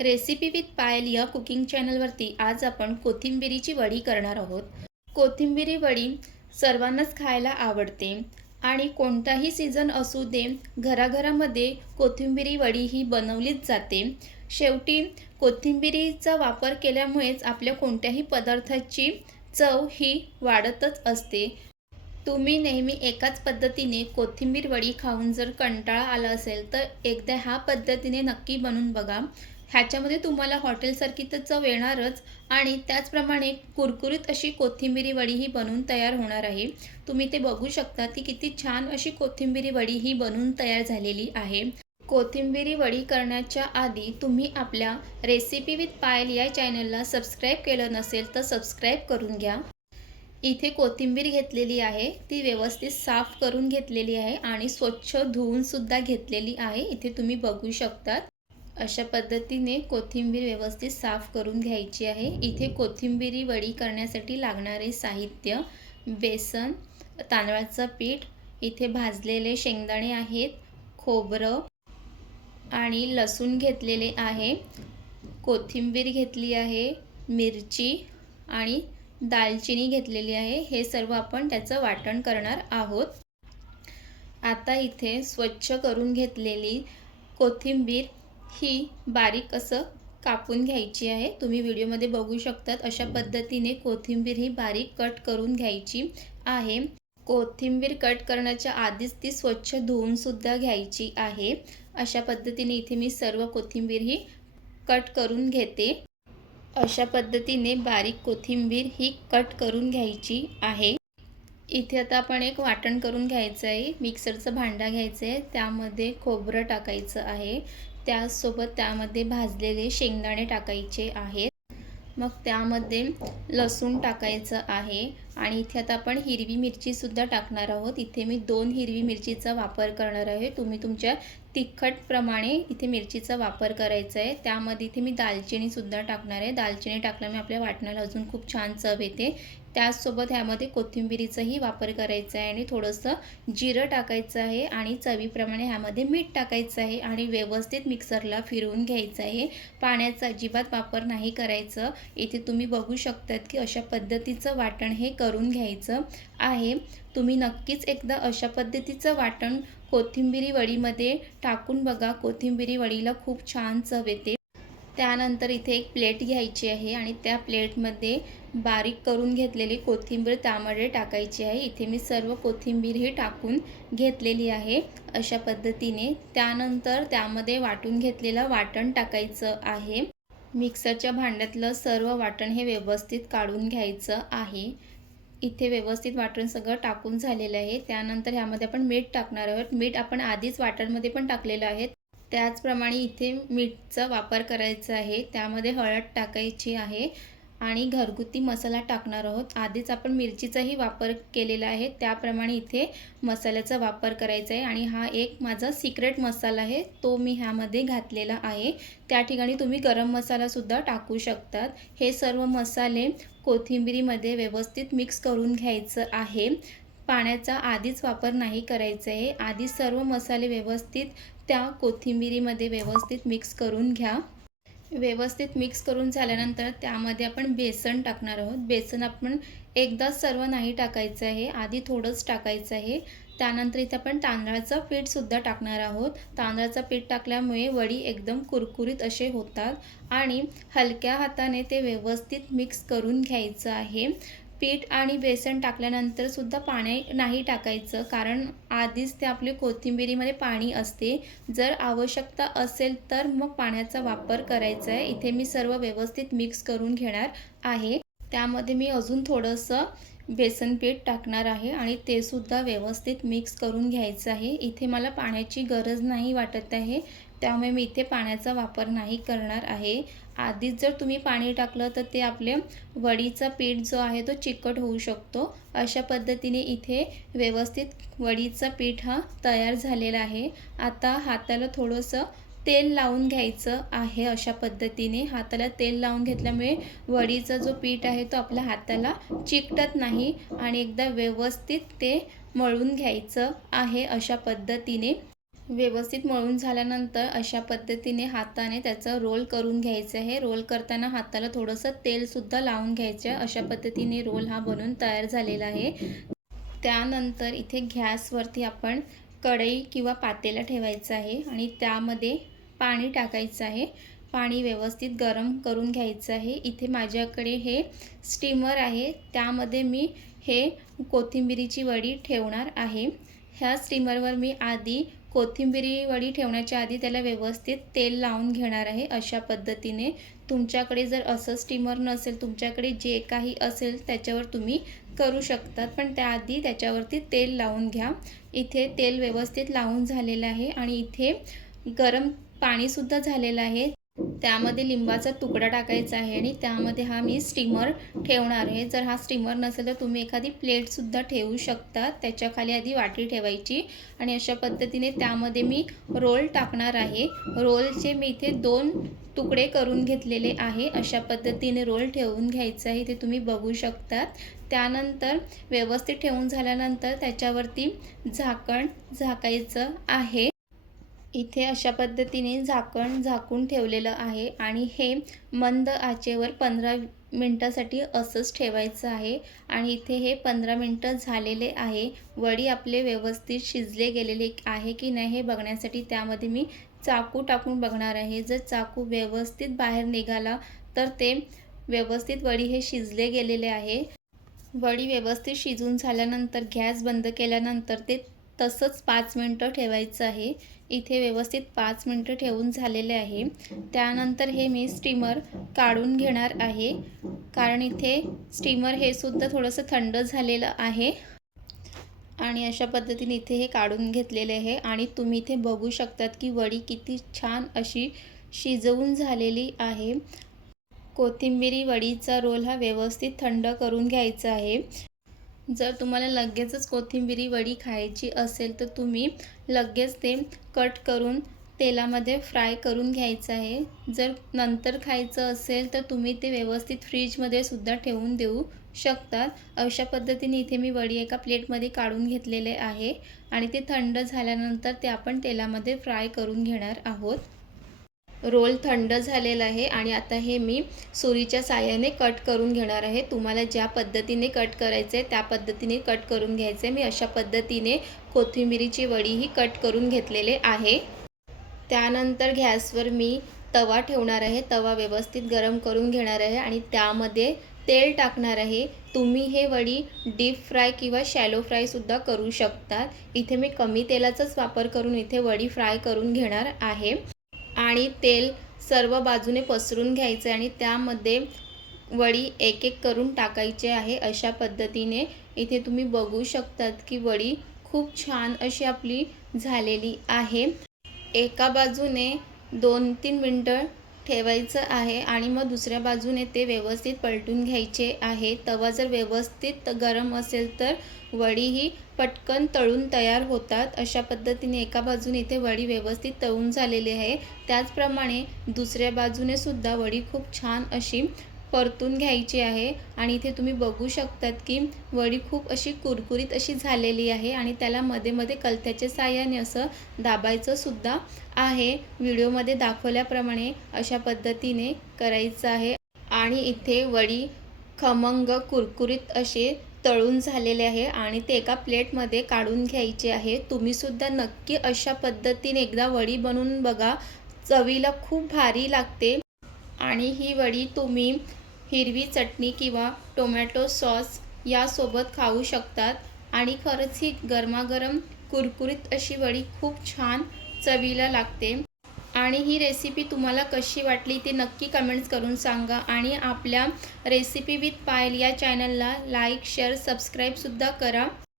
Recipe with पायल या cooking चॅनलवरती आज आपण कोथिंबिरीची वडी करणार आहोत. कोथिंबिरी वडी सर्वांनाच खायला आवडते आणि कोणताही सीझन असू दे घराघरामध्ये कोथिंबिरी वडी ही बनवलीच जाते. शेवटी कोथिंबिरीचा वापर केल्यामुळेच आपल्या कोणत्याही पदार्थाची चव ही वाढतच असते. तुम्ही नेहमी एकाच पद्धतीने कोथिंबीर वडी खाऊन जर कंटाळा आला असेल तर एकदा ह्या पद्धतीने नक्की बनवून बघा. ह्याच्यामध्ये तुम्हाला हॉटेलसारखी तर चव येणारच आणि त्याचप्रमाणे कुरकुरीत अशी कोथिंबिरी वडी ही बनवून तयार होणार आहे. तुम्ही ते बघू शकता ती किती छान अशी कोथिंबिरी वडी ही बनून तयार झालेली आहे. कोथिंबिरी वडी करण्याच्या आधी तुम्ही आपल्या रेसिपी विथ पायल या चॅनलला सबस्क्राईब केलं नसेल तर सबस्क्राईब करून घ्या. इथे कोथिंबीर घेतलेली आहे ती व्यवस्थित साफ करून घेतलेली आहे आणि स्वच्छ धुवूनसुद्धा घेतलेली आहे. इथे तुम्ही बघू शकतात. अशा पद्धतीने कोथिंबीर व्यवस्थित साफ करून घ्यायची आहे. इथे कोथिंबिरी वडी करण्यासाठी लागणारे साहित्य बेसन तांदळाचं पीठ इथे भाजलेले शेंगदाणे आहेत खोबरं आणि लसूण घेतलेले आहे. कोथिंबीर घेतली आहे मिरची आणि दालचिनी घेतलेली आहे. हे सर्व आपण त्याचं वाटण करणार आहोत. आता इथे स्वच्छ करून घेतलेली कोथिंबीर ही बारीक असं कापून घ्यायची आहे. तुम्ही व्हिडिओमध्ये बघू शकतात अशा पद्धतीने कोथिंबीर ही बारीक कट करून घ्यायची आहे. कोथिंबीर कट करण्याच्या आधीच ती स्वच्छ धुवूनसुद्धा घ्यायची आहे. अशा पद्धतीने इथे मी सर्व कोथिंबीर ही कट करून घेते. अशा पद्धतीने बारीक कोथिंबीर ही कट करून घ्यायची आहे. इथे आता आपण एक वाटण करून घ्यायचं आहे. मिक्सरचं भांडा घ्यायचं आहे. त्यामध्ये खोबरं टाकायचं आहे. त्याचसोबत त्यामध्ये भाजलेले शेंगदाणे टाकायचे आहेत. मग त्यामध्ये लसूण टाकायचं आहे. आणि इथे आता आपण हिरवी मिरचीसुद्धा टाकणार आहोत. इथे मी दोन हिरवी मिरचीचा वापर करणार आहे. तुम्ही तुमच्या तिखटप्रमाणे इथे मिरचीचा वापर करायचा आहे. त्यामध्ये इथे मी दालचिनीसुद्धा टाकणार आहे. दालचिनी टाकल्यामुळे आपल्या वाटणाला अजून खूप छान चव येते. त्याचसोबत ह्यामध्ये कोथिंबिरीचाही वापर करायचा आहे आणि थोडंसं जिरं टाकायचं आहे आणि चवीप्रमाणे ह्यामध्ये मीठ टाकायचं आहे आणि व्यवस्थित मिक्सरला फिरवून घ्यायचं आहे. पाण्याचा अजिबात वापर नाही करायचं. इथे तुम्ही बघू शकतात की अशा पद्धतीचं वाटण हे करून घ्यायचं आहे. तुम्ही नक्कीच एकदा अशा पद्धतीचं वाटण कोथिंबिरी वडीमध्ये टाकून बघा. कोथिंबिरी वडीला खूप छान चव येते. त्यानंतर इथे एक प्लेट घ्यायची आहे आणि त्या प्लेटमध्ये बारीक करून घेतलेली कोथिंबीर त्यामध्ये टाकायची आहे. इथे मी सर्व कोथिंबीर ही टाकून घेतलेली आहे अशा पद्धतीने. त्यानंतर त्यामध्ये वाटून घेतलेलं वाटण टाकायचं आहे. मिक्सरच्या भांड्यातलं सर्व वाटण हे व्यवस्थित काढून घ्यायचं आहे. इथे व्यवस्थित वाटण सगळं टाकून झालेलं आहे. त्यानंतर ह्यामध्ये आपण मीठ टाकणार आहोत. मीठ आपण आधीच वाटणमध्ये पण टाकलेलं आहे. त्याचप्रमाणे इथे मीठचा वापर करायचा आहे. त्यामध्ये हळद टाकायची आहे. आणि घरगुती मसाला टाकणार आहोत. आधीच आपण मिरचीचाही वापर केलेला आहे. त्याप्रमाणे इथे मसाल्याचा वापर करायचा आहे. आणि हा एक माझा सिक्रेट मसाला आहे. तो मी ह्यामध्ये घातलेला आहे. त्या ठिकाणी तुम्ही गरम मसालासुद्धा टाकू शकतात. हे सर्व मसाले कोथिंबिरीमध्ये व्यवस्थित मिक्स करून घ्यायचं आहे. पाण्याचा आधीच वापर नाही करायचा आहे. आधी सर्व मसाले व्यवस्थित त्या कोथिंबिरीमध्ये व्यवस्थित मिक्स करून घ्या. व्यवस्थित मिक्स करून झाल्यानंतर त्यामध्ये आपण बेसन टाकणार आहोत. बेसन आपण एकदाच सर्व नाही टाकायचं आहे. आधी थोडंच टाकायचं आहे. त्यानंतर इथे आपण तांदळाचं पीठसुद्धा टाकणार आहोत. तांदळाचं पीठ टाकल्यामुळे वडी एकदम कुरकुरीत असे होतात आणि हलक्या हाताने ते व्यवस्थित मिक्स करून घ्यायचं आहे. पीठ आणि बेसन टाकल्यानंतर सुद्धा पाणी नाही टाकायचं कारण आधीच ते आपले कोथिंबिरीमध्ये पाणी असते. जर आवश्यकता असेल तर मग पाण्याचा वापर करायचा आहे. इथे मी सर्व व्यवस्थित मिक्स करून घेणार आहे. त्यामध्ये मी अजून थोडंसं बेसन पीठ टाकणार आहे आणि ते सुद्धा व्यवस्थित मिक्स करून घ्यायचं आहे. इथे मला पाण्याची गरज नाही वाटत आहे. त्यामुळे मी इथे पाण्याचा वापर नाही करणार आहे. आधीच जर तुम्ही पाणी टाकलं तर ते आपले वडीचा पीठ जो आहे तो चिकट होऊ शकतो. अशा पद्धतीने इथे व्यवस्थित वडीचा पीठ हा तयार झालेला आहे. आता हाताला थोडंसं तेल लावून घ्यायचं आहे अशा पद्धतीने. हाताला तेल लावून घेतल्यामुळे वडीचा जो पीठ आहे तो आपल्या हाताला चिकटत नाही आणि एकदा व्यवस्थित ते मळून घ्यायचं आहे अशा पद्धतीने. व्यवस्थित मळून झाल्यानंतर अशा पद्धतीने हाताने त्याचं रोल करून घ्यायचं आहे. रोल करताना हाताला थोडंसं तेलसुद्धा लावून घ्यायचं आहे. अशा पद्धतीने रोल हा बनून तयार झालेला आहे. त्यानंतर इथे गॅसवरती आपण कढई किंवा पातेला ठेवायचं आहे आणि त्यामध्ये पाणी टाकायचं आहे. पाणी व्यवस्थित गरम करून घ्यायचं आहे. इथे माझ्याकडे हे स्टीमर आहे. त्यामध्ये मी हे कोथिंबिरीची वडी ठेवणार आहे. ह्या स्टीमरवर मी आधी कोथिंबिरी वडी ठेवण्याच्या आधी त्याला व्यवस्थित तेल लावून घेणार आहे. अशा पद्धतीने तुमच्याकडे जर असं स्टीमर नसेल तुमच्याकडे जे काही असेल त्याच्यावर तुम्ही करू शकतात. पण त्याआधी त्याच्यावरती तेल लावून घ्या. इथे तेल व्यवस्थित लावून झालेलं आहे आणि इथे गरम पाणीसुद्धा झालेलं आहे. त्यामध्ये लिंबाचा तुकडा टाकायचा आहे आणि त्यामध्ये हा मी स्टीमर ठेवणार आहे. जर हा स्टीमर नसेल तर तुम्ही एखादी प्लेटसुद्धा ठेवू शकता. त्याच्याखाली आधी वाटी ठेवायची आणि अशा पद्धतीने त्यामध्ये मी रोल टाकणार आहे. रोलचे मी इथे दोन तुकडे करून घेतलेले आहे. अशा पद्धतीने रोल ठेवून घ्यायचं आहे. ते तुम्ही बघू शकतात. त्यानंतर व्यवस्थित ठेवून झाल्यानंतर त्याच्यावरती झाकण झाकायचं आहे. इथे अशा पद्धतीने झाकण झाकून ठेवलेलं आहे आणि हे मंद आचेवर पंधरा मिनटासाठी असंच ठेवायचं आहे. आणि इथे हे पंधरा मिनटं झालेले आहे. वडी आपले व्यवस्थित शिजले गेलेले आहे की नाही हे बघण्यासाठी त्यामध्ये मी चाकू टाकून बघणार आहे. जर चाकू व्यवस्थित बाहेर निघाला तर ते व्यवस्थित वडी हे शिजले गेलेले आहे. वडी व्यवस्थित शिजून झाल्यानंतर गॅस बंद केल्यानंतर ते तसंच पाच मिनटं ठेवायचं आहे. इथे व्यवस्थित पाच मिनटं ठेवून झालेले आहे. त्यानंतर हे मी स्टीमर काढून घेणार आहे. कारण इथे स्टीमर हे सुद्धा थोडंसं थंड झालेलं आहे. आणि अशा पद्धतीने इथे हे काढून घेतलेले आहे. आणि तुम्ही इथे बघू शकतात की वडी किती छान अशी शिजवून झालेली आहे. कोथिंबिरी वडीचा रोल हा व्यवस्थित थंड करून घ्यायचा आहे. जर तुम्हाला लगेचच कोथिंबिरी वडी खायची असेल तर तुम्ही लगेच ते कट करून तेलामध्ये फ्राय करून घ्यायचं आहे. जर नंतर खायचं असेल तर तुम्ही ते व्यवस्थित फ्रीजमध्ये सुद्धा ठेवून देऊ शकतात. अशा पद्धतीने इथे मी वडी एका प्लेटमध्ये काढून घेतलेले आहे आणि ते थंड झाल्यानंतर ते आपण तेलामध्ये फ्राय करून घेणार आहोत. रोल थंड झालेला आहे आणि आता हे मी सुरीच्या साह्याने कट करून घेणार आहे. तुम्हाला ज्या पद्धतीने कट करायचं आहे त्या पद्धतीने कट करून घ्यायचे मी अशा पद्धतीने कोथिंबिरीची वडीही कट करून घेतलेले आहे. त्यानंतर गॅसवर मी तवा ठेवणार आहे. तवा व्यवस्थित गरम करून घेणार आहे आणि त्यामध्ये तेल टाकणार आहे. तुम्ही हे वडी डीप फ्राय किंवा शॅलो फ्रायसुद्धा करू शकतात. इथे मी कमी तेलाचाच वापर करून इथे वडी फ्राय करून घेणार आहे. आणि तेल सर्व बाजूने पसरून घ्यायचं आणि त्यामध्ये वडी एक एक करून टाकायचे आहे अशा पद्धतीने. इथे तुम्ही बघू शकतात की वडी खूप छान अशी आपली झालेली आहे. एका बाजूने दोन तीन मिनटं ठेवायचं आहे आणि मग दुसऱ्या बाजूने ते व्यवस्थित पलटून घ्यायचे आहे. तवा जर व्यवस्थित गरम असेल तर वडीही पटकन तळून तयार होतात. अशा पद्धतीने एका बाजूने इथे वडी व्यवस्थित तळून झालेली आहे. त्याचप्रमाणे दुसऱ्या बाजूने सुद्धा वडी खूप छान अशी परतून घ्यायची आहे आणि इथे तुम्ही बघू शकतात की वडी खूप अशी कुरकुरीत अशी झालेली आहे आणि त्याला मध्ये मध्ये कलथ्याच्या साह्याने असं दाबायचं सुद्धा आहे. व्हिडिओमध्ये दाखवल्याप्रमाणे अशा पद्धतीने करायचं आहे. आणि इथे वडी खमंग कुरकुरीत असे तळून झालेले आहे आणि ते एका प्लेटमध्ये काढून घ्यायचे आहे. तुम्हीसुद्धा नक्की अशा पद्धतीने एकदा वडी बनवून बघा. चवीला खूप भारी लागते. आणि ही वडी तुम्ही हिरवी चटणी किंवा टोमॅटो सॉस यासोबत खाऊ शकतात आणि खरंच ही गरमागरम कुरकुरीत अशी वडी खूप छान चवीला लागते. आणि ही रेसिपी तुम्हाला कशी वाटली ते नक्की कमेंट्स करून सांगा आणि आपल्या रेसिपी विथ पायल या चॅनलला लाईक शेअर सबस्क्राईबसुद्धा करा.